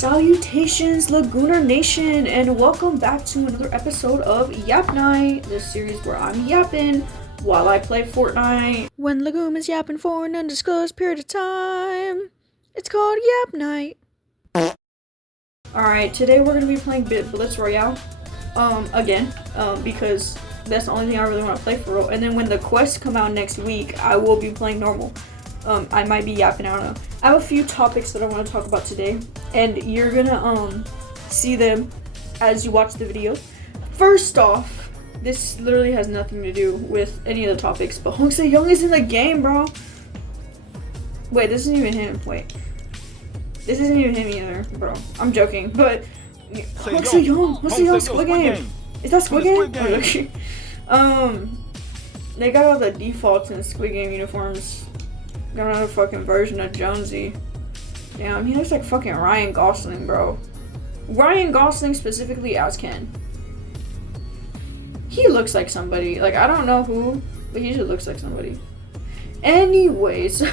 Salutations, Lagooner Nation, and welcome back to another episode of Yapnite, this series where I'm yapping while I play Fortnite. When Lagoom is yapping for an undisclosed period of time, it's called Yapnite. Alright, today we're going to be playing Blitz Royale, again, because that's the only thing I really want to play for real. And then when the quests come out next week, I will be playing normal. I might be yapping, I don't know. I have a few topics that I want to talk about today, and you're gonna see them as you watch the video. First off, this literally has nothing to do with any of the topics, but Hong Se-young is in the game, bro. Wait, this isn't even him. Wait. This isn't even him either, bro. I'm joking, but Hong Se-young, Squid Game. Is that Squid Game? They got all the defaults in Squid Game uniforms. Got another fucking version of Jonesy. Damn, he looks like fucking Ryan Gosling, bro. Ryan Gosling specifically as Ken. He looks like somebody. Like, I don't know who, but he just looks like somebody. Anyways,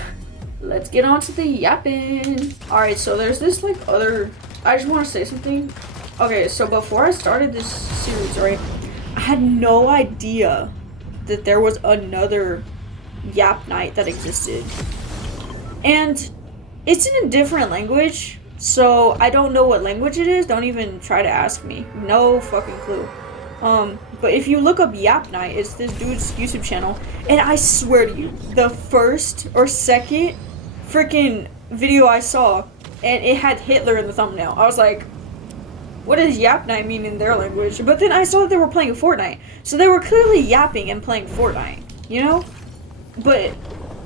let's get on to the yapping. Alright, so there's this like other... I just want to say something. Okay, so before I started this series, right, I had no idea that there was another Yapnite that existed, and it's in a different language, so I don't know what language it is. Don't even try to ask me. No fucking clue. But if you look up Yapnite, it's this dude's YouTube channel, and I swear to you, the first or second freaking video I saw, and it had Hitler in the thumbnail, I was like, what does Yapnite mean in their language? But then I saw that they were playing Fortnite, so they were clearly yapping and playing Fortnite, you know? But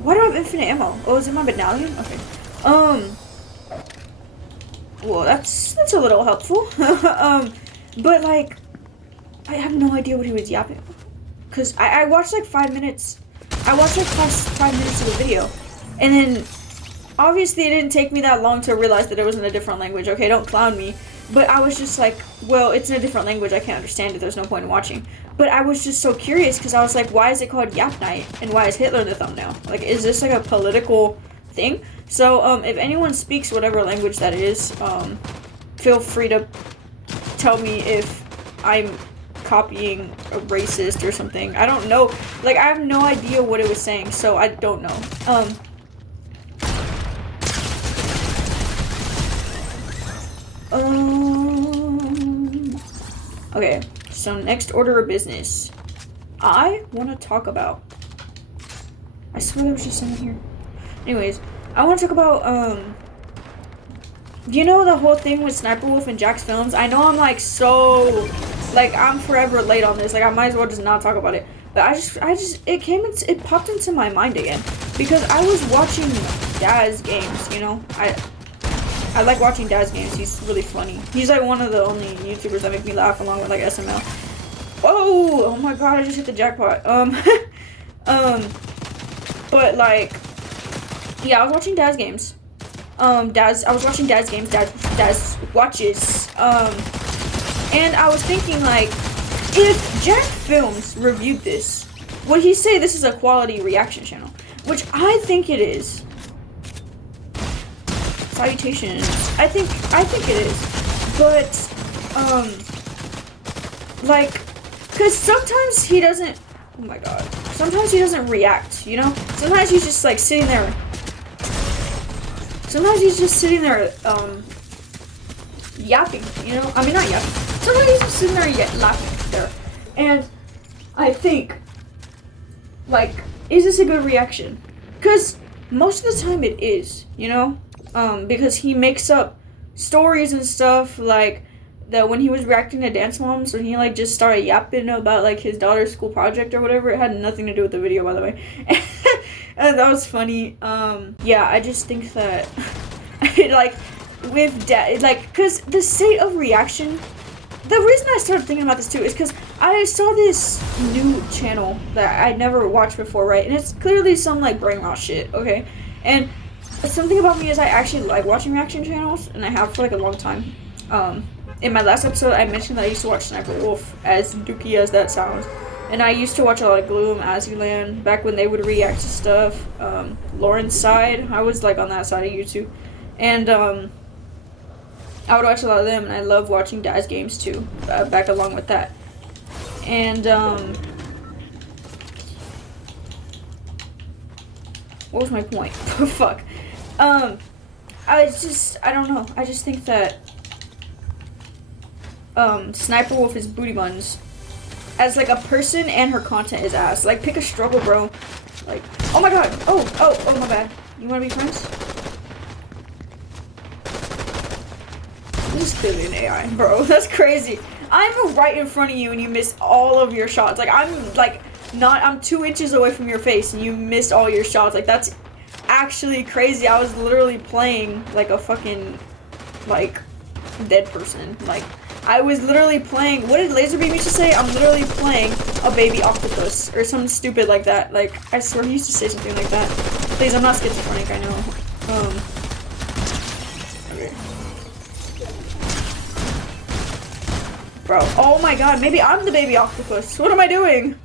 why do I have infinite ammo? Oh, is it my medallion? Okay. Well, that's a little helpful. But like, I have no idea what he was yapping. Cause I watched like 5 minutes. I watched like five minutes of the video, and then obviously it didn't take me that long to realize that it was in a different language. Okay, don't clown me. But I was just like, well, it's in a different language. I can't understand it. There's no point in watching. But I was just so curious because I was like, why is it called Yapnite? And why is Hitler in the thumbnail? Like, is this like a political thing? So, if anyone speaks whatever language that is, feel free to tell me if I'm copying a racist or something. I don't know. Like, I have no idea what it was saying, so I don't know. Okay, so next order of business. I want to talk about... I swear there was just someone here. Anyways, I want to talk about, you know the whole thing with Sniper Wolf and Jack's films? I know I'm like so... Like, I'm forever late on this. Like, I might as well just not talk about it. But it popped into my mind again. Because I was watching Daz games, you know? I like watching Dad's games. He's really funny. He's like one of the only YouTubers that make me laugh along with like SML. Whoa! Oh my god, I just hit the jackpot. But like, yeah, I was watching Dad's games. I was watching Dad's games, Dad's watches. And I was thinking like, if Jack Films reviewed this, would he say this is a quality reaction channel? Which I think it is. Salutations. I think it is, but like, cause sometimes he doesn't. Oh my god. Sometimes he doesn't react. You know. Sometimes he's just like sitting there. Sometimes he's just sitting there, yapping. You know. I mean, not yapping. Sometimes he's just sitting there laughing there, and I think, like, is this a good reaction? Cause most of the time it is. You know. Because he makes up stories and stuff, like that when he was reacting to Dance Moms, when he like just started yapping about like his daughter's school project or whatever. It had nothing to do with the video, by the way. And that was funny. Yeah, I just think that like with cause the state of reaction, the reason I started thinking about this too is because I saw this new channel that I never watched before, right? And it's clearly some like brainwash shit, okay? And something about me is I actually like watching reaction channels, and I have for like a long time. In my last episode, I mentioned that I used to watch Sniper Wolf, as dookie as that sounds. And I used to watch a lot of Gloom, Azulan, back when they would react to stuff. Lauren's side, I was like on that side of YouTube. And I would watch a lot of them, and I love watching Daz games too, back along with that. And, what was my point? Fuck. I don't know. I just think that, Sniper Wolf is booty buns. As, like, a person, and her content is ass. Like, pick a struggle, bro. Like, oh my god. Oh, my bad. You wanna be friends? This is clearly an AI, bro. That's crazy. I'm right in front of you and you missed all of your shots. Like, I'm 2 inches away from your face and you missed all your shots. Like, that's actually crazy. I was literally playing like a fucking, like, dead person. Like, I was literally playing, what did Laserbeam used to say? I'm literally playing a baby octopus or something stupid like that. Like, I swear he used to say something like that. Please, I'm not schizophrenic, I know. Okay. Bro, oh my god, maybe I'm the baby octopus. What am I doing?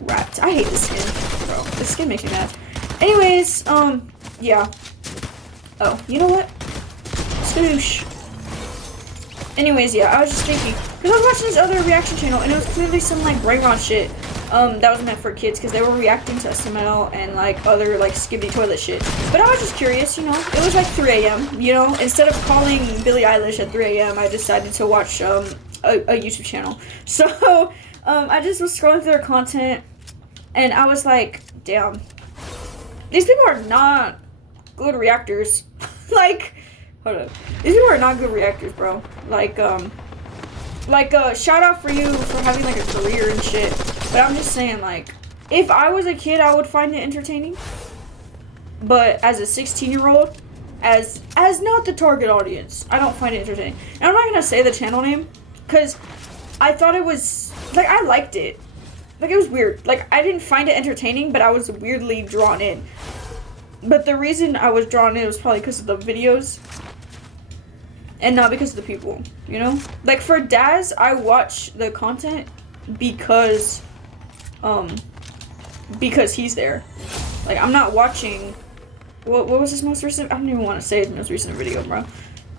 Rat. I hate this skin. Bro, this skin makes me mad. Anyways, yeah. Oh, you know what? Skadoosh. Anyways, yeah, I was just thinking, because I was watching this other reaction channel, and it was clearly some, like, brain rot shit, that was meant for kids, because they were reacting to SML and, like, other, like, skibbity toilet shit. But I was just curious, you know, it was, like, 3 a.m., you know, instead of calling Billie Eilish at 3 a.m., I decided to watch, a YouTube channel. So, I just was scrolling through their content, and I was like, damn, these people are not good reactors. Like, hold up. These people are not good reactors, bro. Like, shout out for you for having, like, a career and shit. But I'm just saying, like, if I was a kid, I would find it entertaining. But as a 16-year-old, as not the target audience, I don't find it entertaining. And I'm not gonna say the channel name, because I thought it was, like, I liked it. Like, it was weird. Like, I didn't find it entertaining, but I was weirdly drawn in. But the reason I was drawn in was probably because of the videos. And not because of the people, you know? Like, for Daz, I watch the content because he's there. Like, I'm not watching, what was his most recent, I don't even want to say his most recent video, bro.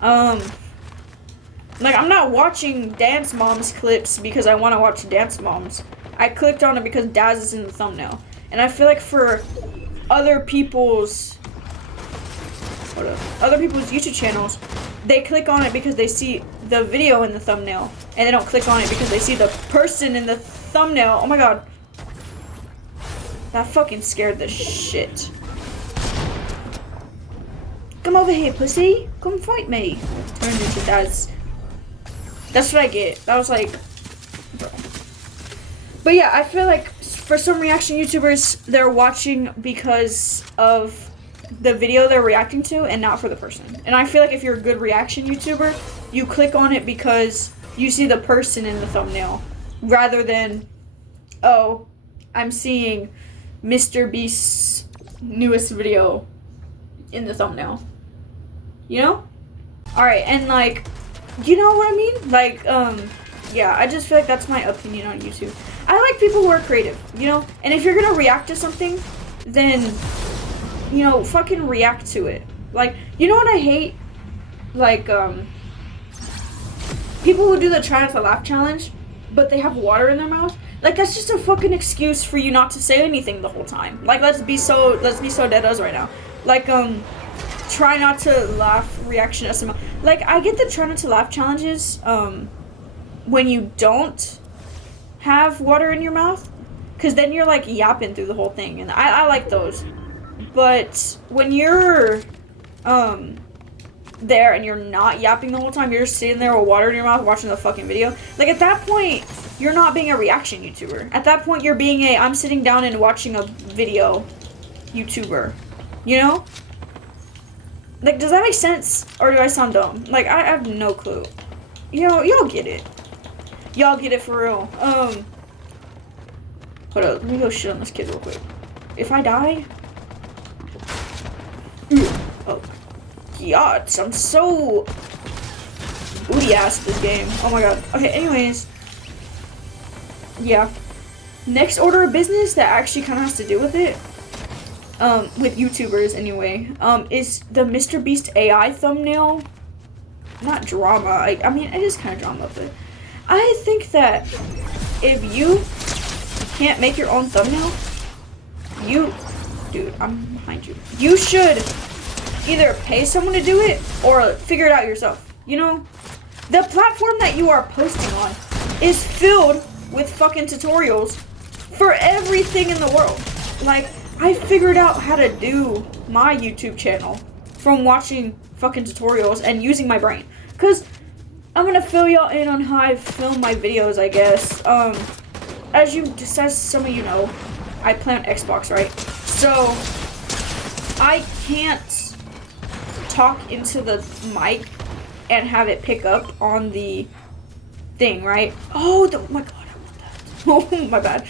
Like, I'm not watching Dance Moms clips because I want to watch Dance Moms. I clicked on it because Daz is in the thumbnail. And I feel like for other people's YouTube channels, they click on it because they see the video in the thumbnail, and they don't click on it because they see the person in the thumbnail. Oh my god. That fucking scared the shit. Come over here, pussy. Come fight me. Turned into Daz. That's what I get. That was like, bro. But yeah, I feel like for some reaction YouTubers, they're watching because of the video they're reacting to and not for the person. And I feel like if you're a good reaction YouTuber, you click on it because you see the person in the thumbnail rather than, oh, I'm seeing MrBeast's newest video in the thumbnail. You know? Alright, and like, you know what I mean? Like, yeah, I just feel like that's my opinion on YouTube. I like people who are creative, you know? And if you're gonna react to something, then, you know, fucking react to it. Like, you know what I hate? Like, people who do the try not to laugh challenge, but they have water in their mouth. Like, that's just a fucking excuse for you not to say anything the whole time. Like, let's be so deadass right now. Like, try not to laugh reaction SML. Like, I get the try not to laugh challenges, when you don't have water in your mouth, because then you're, like, yapping through the whole thing, and I like those. But when you're, there and you're not yapping the whole time, you're just sitting there with water in your mouth watching the fucking video, like, at that point, you're not being a reaction YouTuber. At that point, you're being a, I'm sitting down and watching a video YouTuber, you know? Like, does that make sense? Or do I sound dumb? Like, I have no clue. You know, y'all get it. Y'all get it for real. Hold up, let me go shit on this kid real quick. If I die... Oh, God, I'm so booty ass at this game. Oh my god. Okay, anyways. Yeah. Next order of business that actually kind of has to do with it, with YouTubers anyway, is the MrBeast AI thumbnail not drama. I mean, it is kind of drama, but I think that if you can't make your own thumbnail, dude, I'm behind you. You should either pay someone to do it or figure it out yourself. You know, the platform that you are posting on is filled with fucking tutorials for everything in the world. Like, I figured out how to do my YouTube channel from watching fucking tutorials and using my brain. Cause I'm gonna fill y'all in on how I film my videos, I guess. As some of you know, I play on Xbox, right? So I can't talk into the mic and have it pick up on the thing, right? Oh my god, I want that. Oh my bad.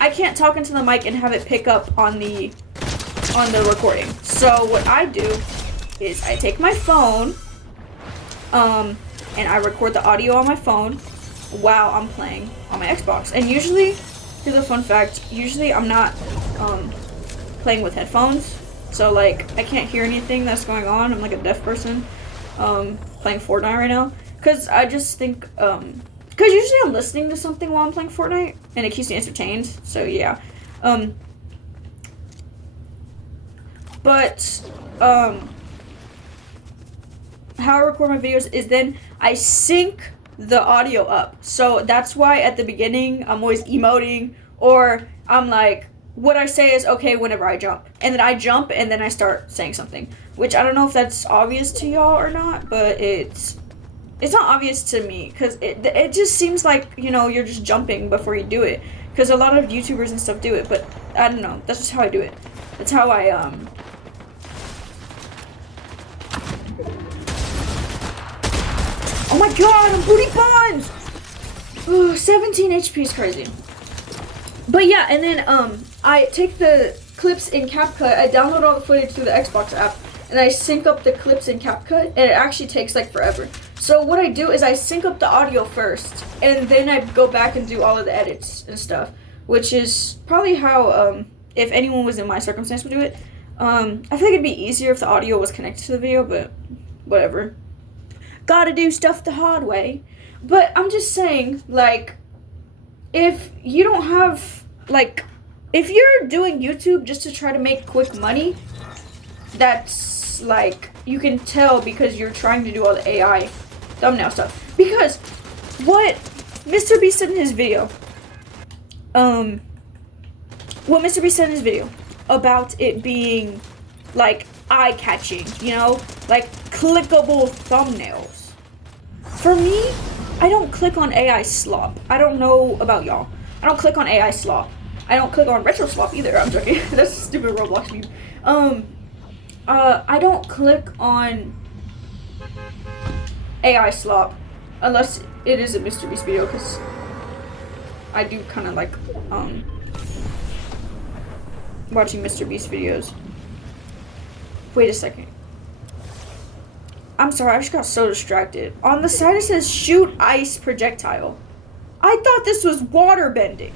I can't talk into the mic and have it pick up on the recording. So what I do is I take my phone, and I record the audio on my phone while I'm playing on my Xbox. And usually, here's a fun fact, usually I'm not playing with headphones. So like, I can't hear anything that's going on. I'm like a deaf person playing Fortnite right now. Cause I just think, cause usually I'm listening to something while I'm playing Fortnite and it keeps me entertained. So yeah. How I record my videos is then I sync the audio up. So that's why at the beginning I'm always emoting, or I'm like, what I say is okay whenever I jump. And then I jump and then I start saying something. Which I don't know if that's obvious to y'all or not, but it's not obvious to me. Because it just seems like, you know, you're just jumping before you do it. Because a lot of YouTubers and stuff do it, but I don't know. That's just how I do it. That's how I, Oh my god, I'm booty bombs! Ooh, 17 HP is crazy. But yeah, and then I take the clips in CapCut, I download all the footage through the Xbox app, and I sync up the clips in CapCut, and it actually takes like forever. So what I do is I sync up the audio first, and then I go back and do all of the edits and stuff, which is probably how, if anyone was in my circumstance would do it. I feel like it'd be easier if the audio was connected to the video, but whatever. Gotta do stuff the hard way. But I'm just saying, like, if you don't have, like, if you're doing YouTube just to try to make quick money, that's, like, you can tell because you're trying to do all the AI thumbnail stuff. Because what MrBeast said in his video, about it being, like, eye-catching, you know, like clickable thumbnails. For me, I don't click on AI slop. I don't know about y'all. I don't click on AI slop. I don't click on retro slop either. I'm joking. That's a stupid Roblox meme. I don't click on AI slop unless it is a MrBeast video, because I do kind of like watching MrBeast videos. Wait a second. I'm sorry, I just got so distracted. On the side it says shoot ice projectile. I thought this was water bending.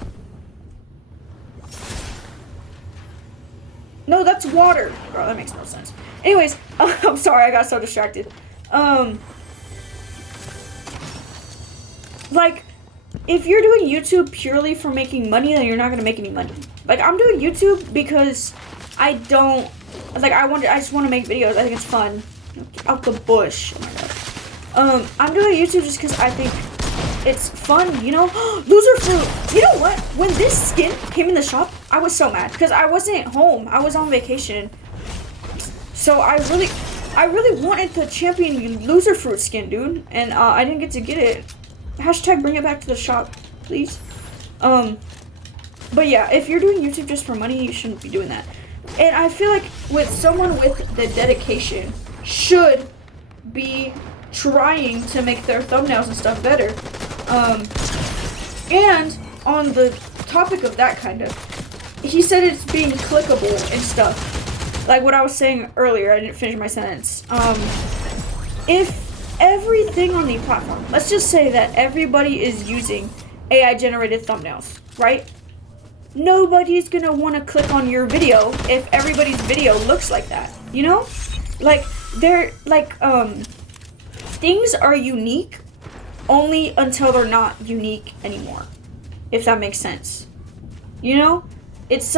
No, that's water. Bro, that makes no sense. Anyways, I'm sorry, I got so distracted. Like, if you're doing YouTube purely for making money, then you're not gonna make any money. Like, I'm doing YouTube because I don't, like, I just want to make videos. I think it's fun. Out the bush. Oh my god. I'm doing YouTube just because I think it's fun, you know? Loser fruit! You know what? When this skin came in the shop, I was so mad. Because I wasn't home. I was on vacation. So I really wanted the champion loser fruit skin, dude. And I didn't get to get it. Hashtag bring it back to the shop, please. But yeah, if you're doing YouTube just for money, you shouldn't be doing that. And I feel like with someone with the dedication should be trying to make their thumbnails and stuff better. And on the topic of that kind of, he said it's being clickable and stuff. Like what I was saying earlier, I didn't finish my sentence. If everything on the platform, let's just say that everybody is using AI generated thumbnails, right? Nobody's gonna want to click on your video if everybody's video looks like that, you know? Like, they're, like, things are unique only until they're not unique anymore, if that makes sense. You know, it's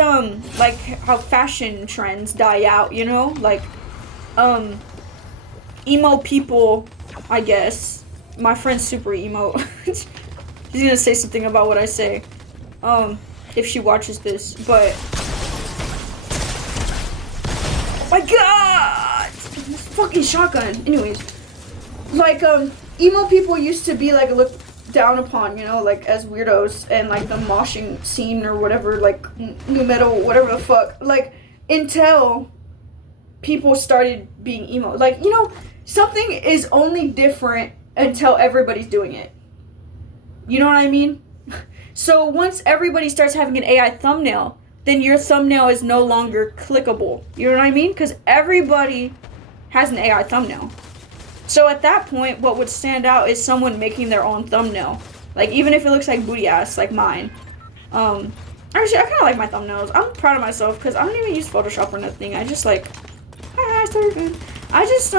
like how fashion trends die out, you know, like emo people, I guess. My friend's super emo. She's gonna say something about what I say if she watches this, but oh my god, this fucking shotgun. Anyways, like emo people used to be like looked down upon, you know, like as weirdos, and like the moshing scene or whatever, like new metal, whatever the fuck, like until people started being emo. Like, you know, something is only different until everybody's doing it. You know what I mean? So once everybody starts having an AI thumbnail, then your thumbnail is no longer clickable. You know what I mean? Because everybody has an AI thumbnail. So at that point, what would stand out is someone making their own thumbnail. Like, even if it looks like booty ass, like mine. Actually, I kind of like my thumbnails. I'm proud of myself because I don't even use Photoshop or nothing. I just like, I just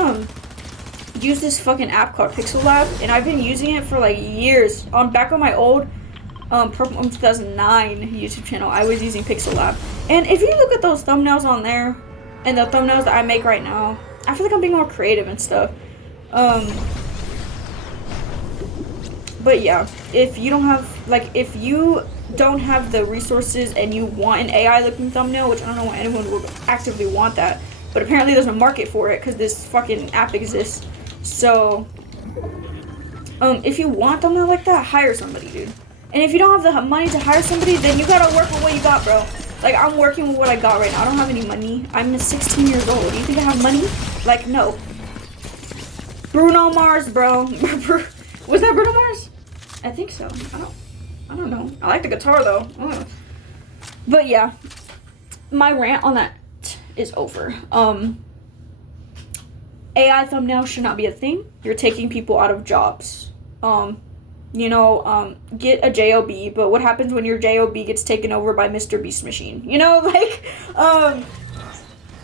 use this fucking app called Pixel Lab, and I've been using it for like years. Back on my old Purple 2009 YouTube channel, I was using Pixel Lab. And if you look at those thumbnails on there, and the thumbnails that I make right now, I feel like I'm being more creative and stuff. But yeah, if you don't have, like, if you don't have the resources and you want an AI looking thumbnail, which I don't know why anyone would actively want that, but apparently there's a market for it because this fucking app exists. So, if you want a thumbnail like that, hire somebody, dude. And if you don't have the money to hire somebody, then you gotta work with what you got, bro. Like, I'm working with what I got right now. I don't have any money. I'm 16 years old. Do you think I have money? Like, no. Bruno Mars, bro. Was that Bruno Mars? I think so. I don't know. I like the guitar though. But yeah, my rant on that is over. AI thumbnail should not be a thing. You're taking people out of jobs. You know, get a JOB, but what happens when your JOB gets taken over by MrBeast machine? You know, like,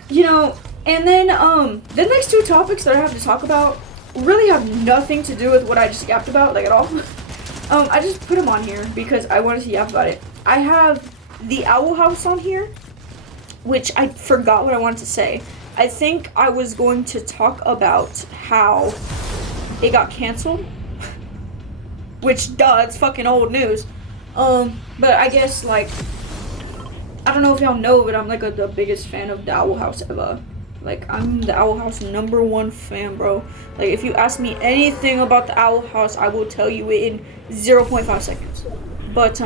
you know, and then, the next two topics that I have to talk about really have nothing to do with what I just yapped about, like, at all. I just put them on here because I wanted to yap about it. I have the Owl House on here, which I forgot what I wanted to say. I think I was going to talk about how it got canceled. Which, duh, it's fucking old news. But I guess, like, I don't know if y'all know, but I'm, like, the biggest fan of the Owl House ever. Like, I'm the Owl House #1 fan, bro. Like, if you ask me anything about the Owl House, I will tell you it in 0.5 seconds. But,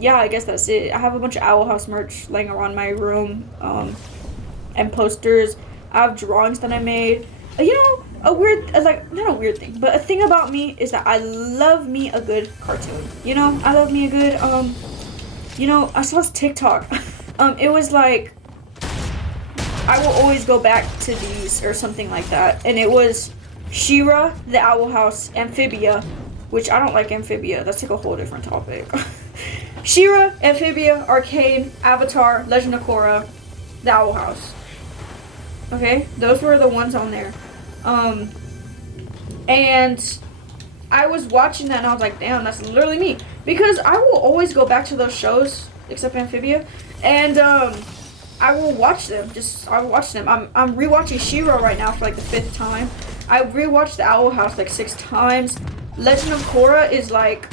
yeah, I guess that's it. I have a bunch of Owl House merch laying around my room, and posters. I have drawings that I made. You know, a weird, like, not a weird thing, but a thing about me is that I love me a good cartoon. You know, I love me a good, you know, I saw this TikTok. It was like, I will always go back to these or something like that. And it was She-Ra, the Owl House, Amphibia, which I don't like Amphibia. That's like a whole different topic. She-Ra, Amphibia, Arcane, Avatar, Legend of Korra, the Owl House. Okay, those were the ones on there. And I was watching that and I was like, damn, that's literally me. Because I will always go back to those shows, except Amphibia, and I will watch them. I will watch them. I'm rewatching She-Ra right now for like the 5th time. I rewatched the Owl House like 6 times. Legend of Korra is like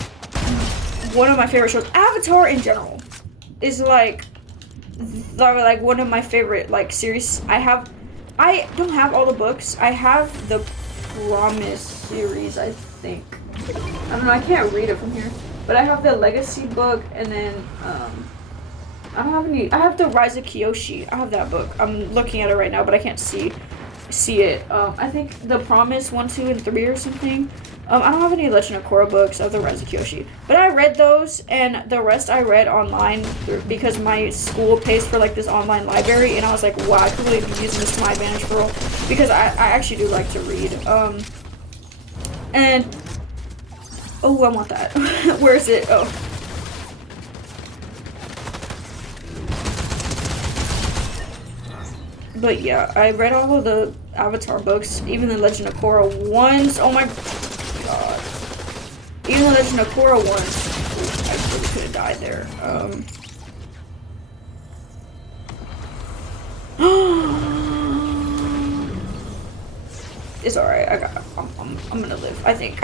one of my favorite shows. Avatar in general is like one of my favorite like series. I don't have all the books. I have the Promise series, I think. I don't know, I can't read it from here. But I have the Legacy book, and then, I don't have any. I have the Rise of Kyoshi. I have that book. I'm looking at it right now, but I can't see it. I think the Promise 1, 2, and 3 or something. I don't have any Legend of Korra books of the Rise of Kyoshi. But I read those, and the rest I read online because my school pays for like this online library, and I was like, wow, I could really be using this to my advantage for real. Because I actually do like to read. And oh, I want that. Where is it? Oh. But yeah, I read all of the Avatar books. Even the Legend of Korra ones. Oh my god. Even the Legend of Korra ones. Ooh, I really could have died there. It's alright. I'm gonna live, I think.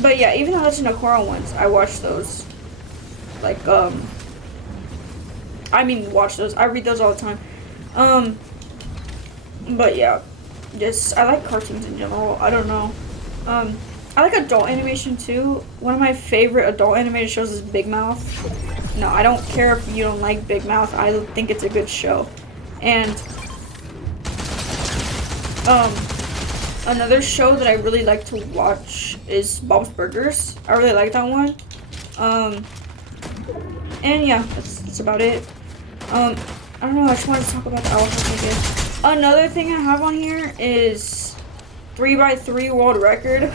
But yeah, even the Legend of Korra ones, I watched those. Like, I mean, watch those. I read those all the time. But yeah, just, I like cartoons in general. I don't know. I like adult animation too. One of my favorite adult animated shows is Big Mouth. No, I don't care if you don't like Big Mouth. I think it's a good show. And, another show that I really like to watch is Bob's Burgers. I really like that one. And yeah, that's about it. I don't know, I just wanted to talk about the owl house again. Another thing I have on here is 3x3 world record.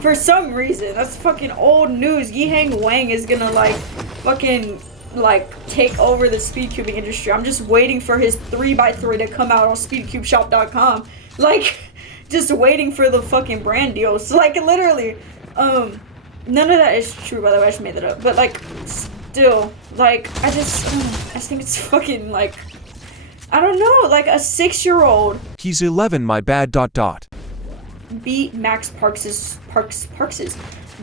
For some reason, that's fucking old news. Yihang Wang is gonna like fucking like take over the speed cubing industry. I'm just waiting for his 3x3 to come out on speedcubeshop.com. Like, just waiting for the fucking brand deals. Like, literally. None of that is true, by the way. I just made that up. But like, still, like, I just think it's fucking like, I don't know, like a 6-year-old. He's 11, my bad. Beat Max Parks's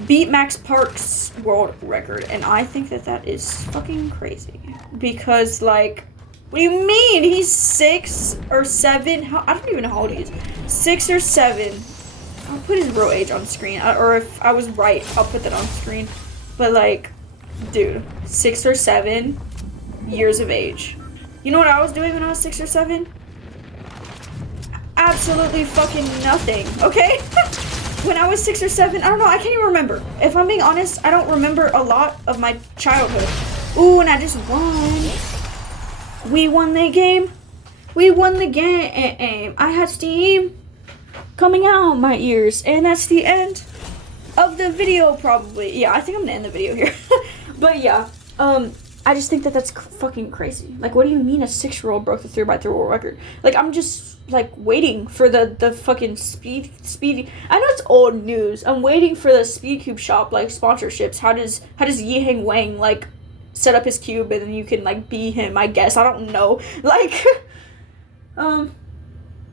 beat Max Parks world record, and I think that is fucking crazy. Because like, what do you mean? He's 6 or 7? I don't even know how old he is. 6 or 7. I'll put his real age on screen, or if I was right, I'll put that on screen. But like, dude, 6 or 7 years of age. You know what I was doing when I was 6 or 7? Absolutely fucking nothing, okay? When I was 6 or 7, I don't know, I can't even remember. If I'm being honest, I don't remember a lot of my childhood. Ooh, and I just won. We won the game. We won the game. I had steam coming out my ears, and that's the end of the video, probably. Yeah, I think I'm gonna end the video here. But yeah, I just think that's fucking crazy. Like, what do you mean a 6-year-old broke the 3x3 world record? Like, I'm just like waiting for the fucking speedy. I know it's old news. I'm waiting for the Speed Cube shop like sponsorships. How does Yihang Wang like set up his cube and then you can like be him? I guess, I don't know. Like,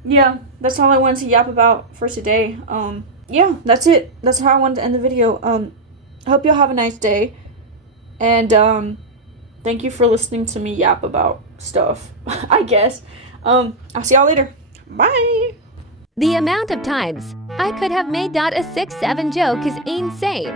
yeah, that's all I wanted to yap about for today. Yeah, that's it. That's how I wanted to end the video. I hope y'all have a nice day. And, thank you for listening to me yap about stuff, I guess. I'll see y'all later. Bye! The amount of times I could have made Dot a 6'7" joke is insane.